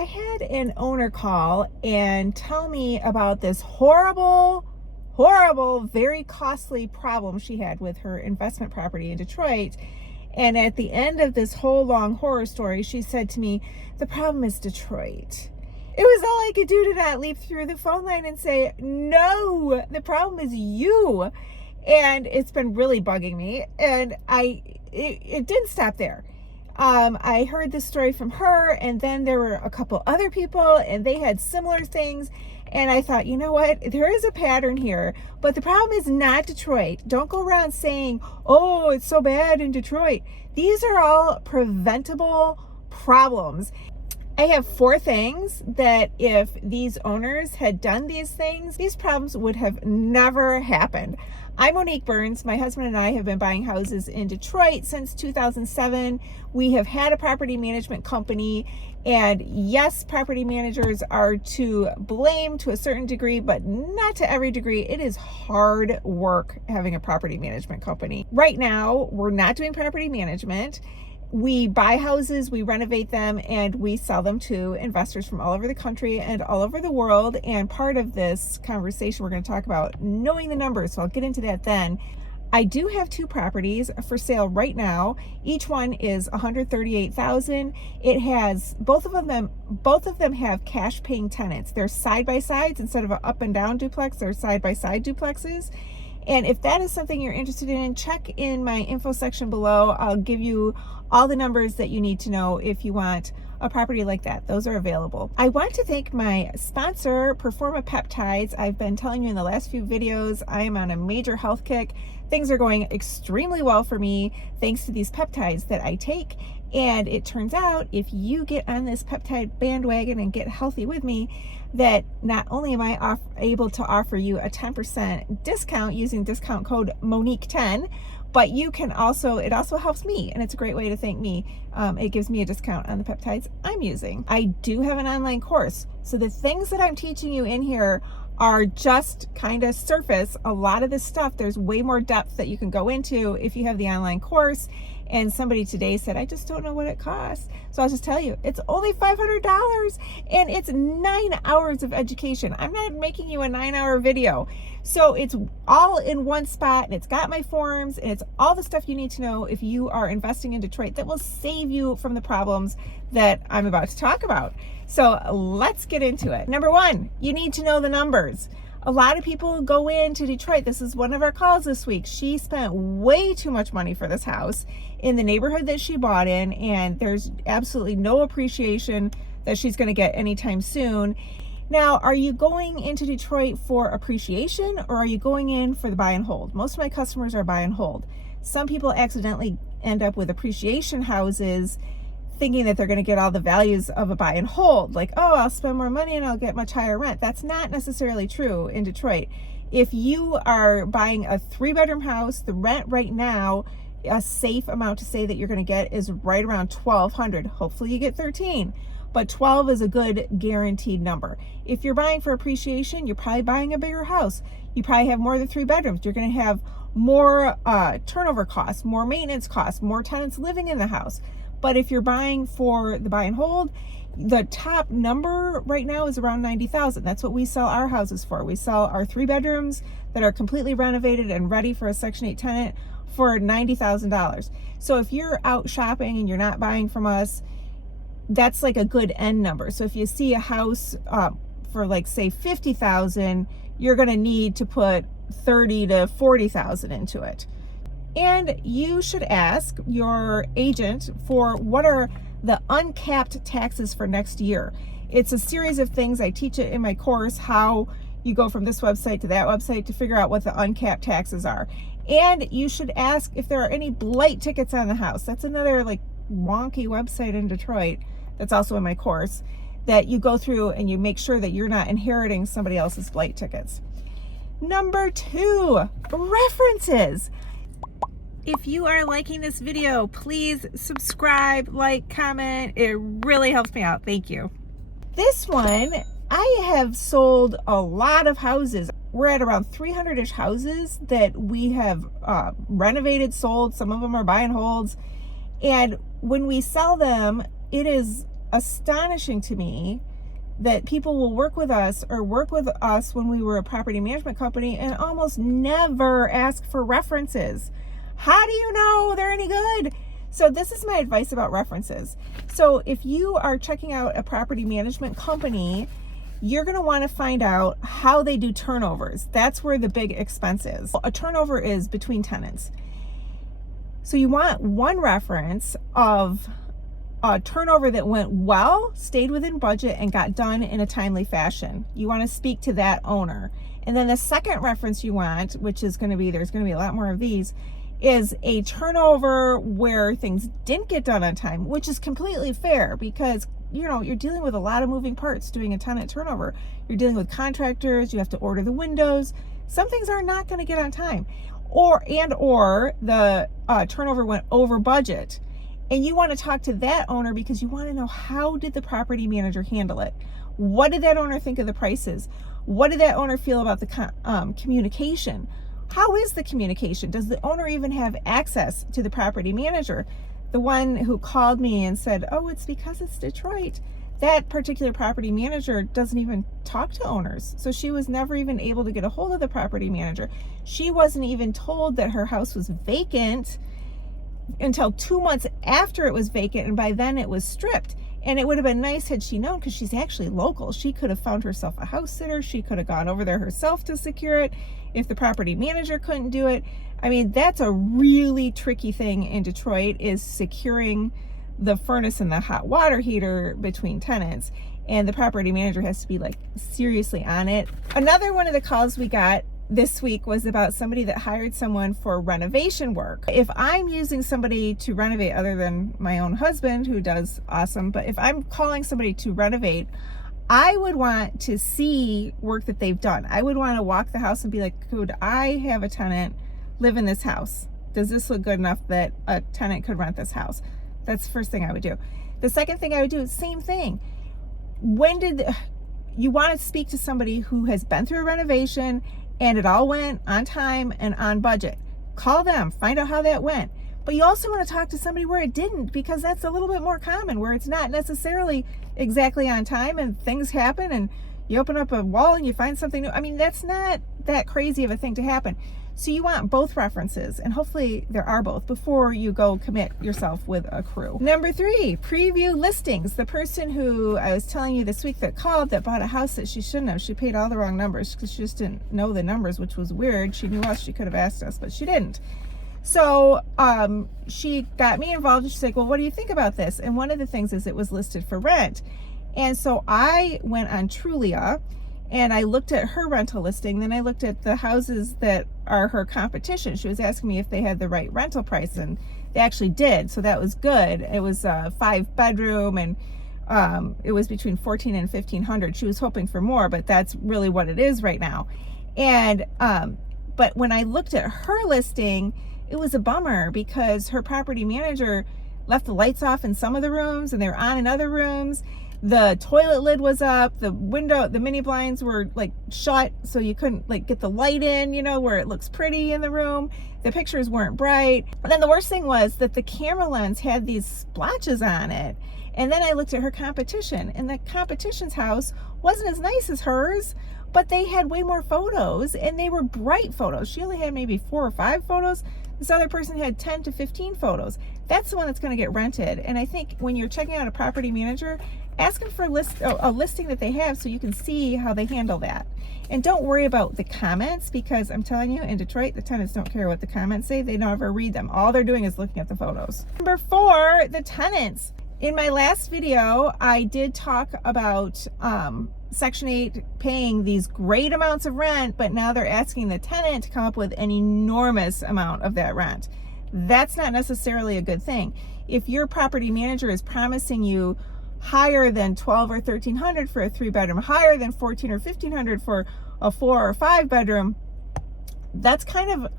I had an owner call and tell me about this horrible, very costly problem she had with her investment property in Detroit. And at the end of this whole long horror story, she said to me, the problem is Detroit. It was all I could do to not leap through the phone line and say, no, the problem is you. And it's been really bugging me. And it didn't stop there. I heard this story from her, and then there were a couple other people, and they had similar things. And I thought, you know what? There is a pattern here, but the problem is not Detroit. Don't go around saying, oh, it's so bad in Detroit. These are all preventable problems. I have 4 things that if these owners had done these things, these problems would have never happened. I'm Monique Burns. My husband and I have been buying houses in Detroit since 2007. We have had a property management company, and yes, property managers are to blame to a certain degree, but not to every degree. It is hard work having a property management company. Right now, we're not doing property management. We buy houses, we renovate them, and we sell them to investors from all over the country and all over the world. And part of this conversation, we're going to talk about knowing the numbers. So I'll get into that then. I do have 2 properties for sale right now. Each one is $138,000. It has both of them have cash paying tenants. They're side by sides instead of an up and down duplex. They're side by side duplexes. And if that is something you're interested in, check in my info section below. I'll give you all the numbers that you need to know if you want a property like that. Those are available. I want to thank my sponsor, Transforma Peptides. I've been telling you in the last few videos, I am on a major health kick. Things are going extremely well for me thanks to these peptides that I take. And it turns out if you get on this peptide bandwagon and get healthy with me, that not only am I able to offer you a 10% discount using discount code Monique10, but you can also, it also helps me, and it's a great way to thank me. It gives me a discount on the peptides I'm using. I do have an online course, so the things that I'm teaching you in here are just kind of surface. A lot of this stuff, there's way more depth that you can go into if you have the online course. And somebody today said, I just don't know what it costs. So I'll just tell you, it's only $500 and it's 9 hours of education. I'm not making you a 9-hour video. So it's all in one spot, and it's got my forms, and it's all the stuff you need to know if you are investing in Detroit that will save you from the problems that I'm about to talk about. So let's get into it. Number 1, you need to know the numbers. A lot of people go into Detroit. This is one of our calls this week. She spent way too much money for this house in the neighborhood that she bought in, and there's absolutely no appreciation that she's going to get anytime soon. Now, are you going into Detroit for appreciation, or are you going in for the buy and hold? Most of my customers are buy and hold. Some people accidentally end up with appreciation houses thinking that they're going to get all the values of a buy and hold, like, oh, I'll spend more money and I'll get much higher rent. That's not necessarily true in Detroit. If you are buying a 3-bedroom house, the rent right now, a safe amount to say that you're going to get is right around $1,200. Hopefully you get 13, but 12 is a good guaranteed number. If you're buying for appreciation, you're probably buying a bigger house. You probably have more than 3 bedrooms. You're going to have more turnover costs, more maintenance costs, more tenants living in the house. But if you're buying for the buy and hold, the top number right now is around $90,000. That's what we sell our houses for. We sell our 3 bedrooms that are completely renovated and ready for a Section 8 tenant for $90,000. So if you're out shopping and you're not buying from us, that's like a good end number. So if you see a house for like say $50,000, you're going to need to put $30,000 to $40,000 into it. And you should ask your agent for what are the uncapped taxes for next year. It's a series of things. I teach it in my course, how you go from this website to that website to figure out what the uncapped taxes are. And you should ask if there are any blight tickets on the house. That's another like wonky website in Detroit that's also in my course that you go through and you make sure that you're not inheriting somebody else's blight tickets. Number 2, references. If you are liking this video, please subscribe, like, comment. It really helps me out. Thank you. This one, I have sold a lot of houses. We're at around 300-ish houses that we have renovated, sold. Some of them are buy and holds. And when we sell them, it is astonishing to me that people will work with us when we were a property management company and almost never ask for references. How do you know they're any good? So this is my advice about references. So if you are checking out a property management company, you're going to want to find out how they do turnovers. That's where the big expense is. A turnover is between tenants. So you want one reference of a turnover that went well, stayed within budget, and got done in a timely fashion. You want to speak to that owner. And then the second reference you want, which is going to be, there's going to be a lot more of these, is a turnover where things didn't get done on time, which is completely fair because, you know, you're dealing with a lot of moving parts doing a tenant turnover. You're dealing with contractors, you have to order the windows. Some things are not going to get on time. Or the turnover went over budget. And you want to talk to that owner because you want to know, how did the property manager handle it? What did that owner think of the prices? What did that owner feel about the communication? How is the communication? Does the owner even have access to the property manager? The one who called me and said, oh, it's because it's Detroit. That particular property manager doesn't even talk to owners. So she was never even able to get a hold of the property manager. She wasn't even told that her house was vacant until 2 months after it was vacant, and by then it was stripped. And it would have been nice had she known, because she's actually local. She could have found herself a house sitter. She could have gone over there herself to secure it if the property manager couldn't do it. I mean, that's a really tricky thing in Detroit, is securing the furnace and the hot water heater between tenants, and the property manager has to be like seriously on it. Another one of the calls we got this week was about somebody that hired someone for renovation work. If I'm using somebody to renovate, other than my own husband who does awesome, but if I'm calling somebody to renovate, I would want to see work that they've done. I would want to walk the house and be like, could I have a tenant live in this house? Does this look good enough that a tenant could rent this house? That's the first thing I would do. The second thing I would do is same thing. You want to speak to somebody who has been through a renovation and it all went on time and on budget. Call them, find out how that went. But you also want to talk to somebody where it didn't, because that's a little bit more common, where it's not necessarily exactly on time and things happen and you open up a wall and you find something new. I mean, that's not that crazy of a thing to happen. So you want both references, and hopefully there are both, before you go commit yourself with a crew. Number 3, preview listings. The person who I was telling you this week that called, that bought a house that she shouldn't have. She paid all the wrong numbers because she just didn't know the numbers, which was weird. She knew us, she could have asked us, but she didn't. So she got me involved, and she's like, well, what do you think about this? And one of the things is it was listed for rent. And so I went on Trulia and I looked at her rental listing. Then I looked at the houses that are her competition. She was asking me if they had the right rental price, and they actually did. So that was good. It was a 5-bedroom, and it was between $1,400 and $1,500. She was hoping for more, but that's really what it is right now. And but when I looked at her listing, it was a bummer because her property manager left the lights off in some of the rooms and they were on in other rooms. The toilet lid was up, the mini blinds were like shut, so you couldn't like get the light in, you know, where it looks pretty in the room. The pictures weren't bright. But then the worst thing was that the camera lens had these splotches on it. And then I looked at her competition, and the competition's house wasn't as nice as hers, but they had way more photos, and they were bright photos. She only had maybe 4 or 5 photos. This other person had 10 to 15 photos. That's the one that's going to get rented. And I think when you're checking out a property manager, ask them for a listing that they have so you can see how they handle that. And don't worry about the comments, because I'm telling you, in Detroit, the tenants don't care what the comments say. They never read them. All they're doing is looking at the photos. Number 4, the tenants. In my last video, I did talk about Section 8 paying these great amounts of rent, but now they're asking the tenant to come up with an enormous amount of that rent. That's not necessarily a good thing. If your property manager is promising you higher than $1,200 or $1,300 for a 3-bedroom, higher than $1,400 or $1,500 for a 4 or 5-bedroom, that's kind of,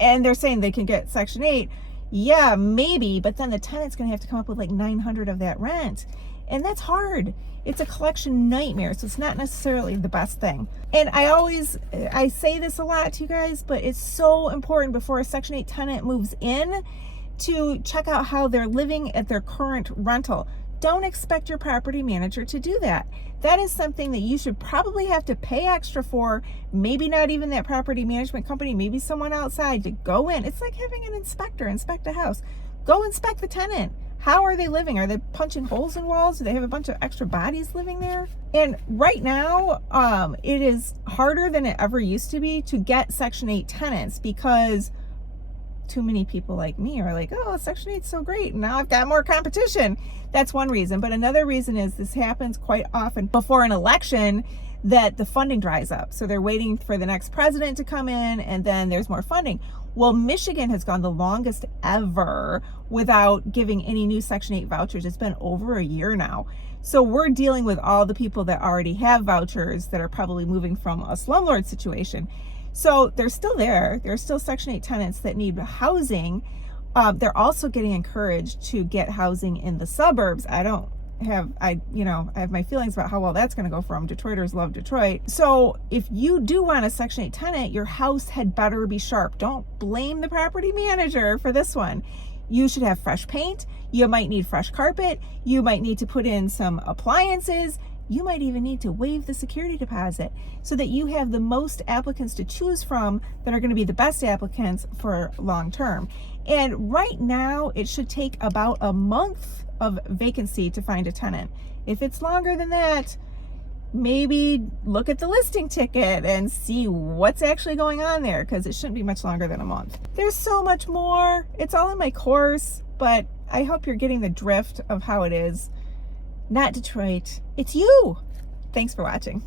and they're saying they can get Section 8. Yeah, maybe, but then the tenant's going to have to come up with like $900 of that rent. And that's hard. It's a collection nightmare, so it's not necessarily the best thing. And I say this a lot to you guys, but it's so important before a Section 8 tenant moves in to check out how they're living at their current rental. don't expect your property manager to do that. That is something that you should probably have to pay extra for. Maybe not even that property management company, maybe someone outside to go in. It's like having an inspector inspect a house. Go inspect the tenant. How are they living? Are they punching holes in walls? Do they have a bunch of extra bodies living there? And right now, it is harder than it ever used to be to get Section 8 tenants, because too many people like me are like, oh, Section 8 is so great, and now I've got more competition. That's one reason. But another reason is this happens quite often before an election, that the funding dries up. So they're waiting for the next president to come in, and then there's more funding. Well, Michigan has gone the longest ever without giving any new Section 8 vouchers. It's been over a year now. So we're dealing with all the people that already have vouchers that are probably moving from a slumlord situation. So they're still there. There are still Section 8 tenants that need housing. They're also getting encouraged to get housing in the suburbs. I have my feelings about how well that's going to go for them. Detroiters love Detroit. So if you do want a Section 8 tenant, your house had better be sharp. Don't blame the property manager for this one. You should have fresh paint. You might need fresh carpet. You might need to put in some appliances. You might even need to waive the security deposit so that you have the most applicants to choose from that are going to be the best applicants for long term. And right now, it should take about a month of vacancy to find a tenant. If it's longer than that, maybe look at the listing ticket and see what's actually going on there, because it shouldn't be much longer than a month. There's so much more. It's all in my course, but I hope you're getting the drift of how it is. Not Detroit. It's you. Thanks for watching.